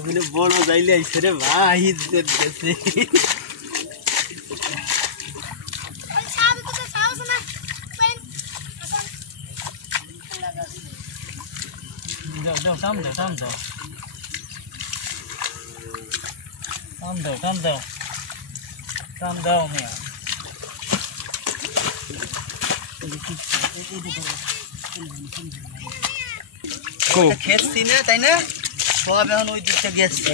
ওখানে বড় যাইলে আইছে রে ভাই দেশে দাও টান দাও মিয়া খেত সিনে তাই না সব এখন ওই দিকটা গেছে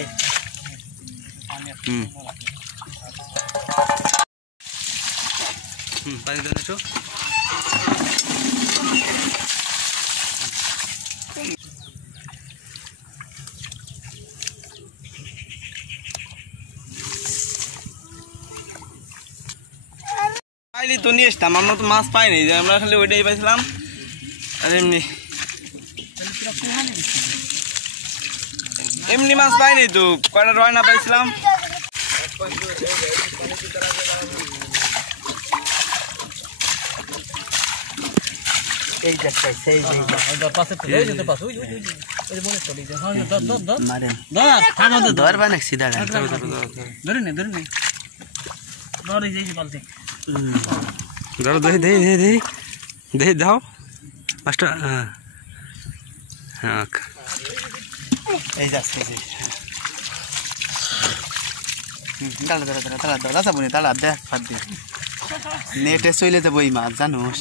পানি দেন একটু পাইলি তো নিয়ে আসতাম আমরা তো মাছ পাইনি যে আমরা খালি ওইটাই পাইছিলাম আর এমনি মাছ পাইনি তো কয়টা রয়না পাইছিলাম এই দেখতে সেই পাশে এই যেতে পাশে ওই এই মনে চলে যায় হ্যাঁ ধর মারেন থামো তো ধরবা না সিধা ধরে নে ধরে যাই বলতে ধরো দে দাও পাঁচটা হ্যাঁ এই যাচ্ছে তালা যাবনি তালা দে ফাট দে নেটে চলে যাবো এই মাছ জানোস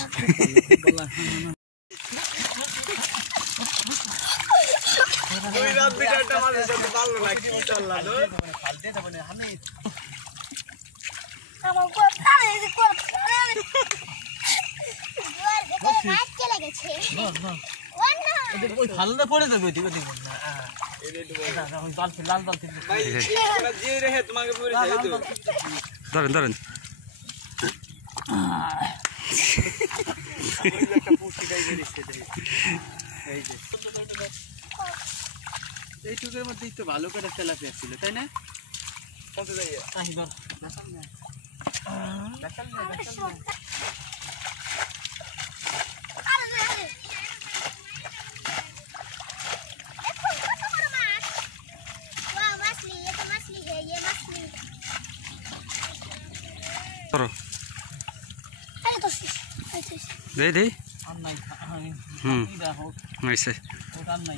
ফালদা পড়ে যাবে ধরেন এইটুকুর মধ্যে একটু ভালো করে তেলাপিয়া ছিল তাই না দে আর নাই হয়েছে আর নাই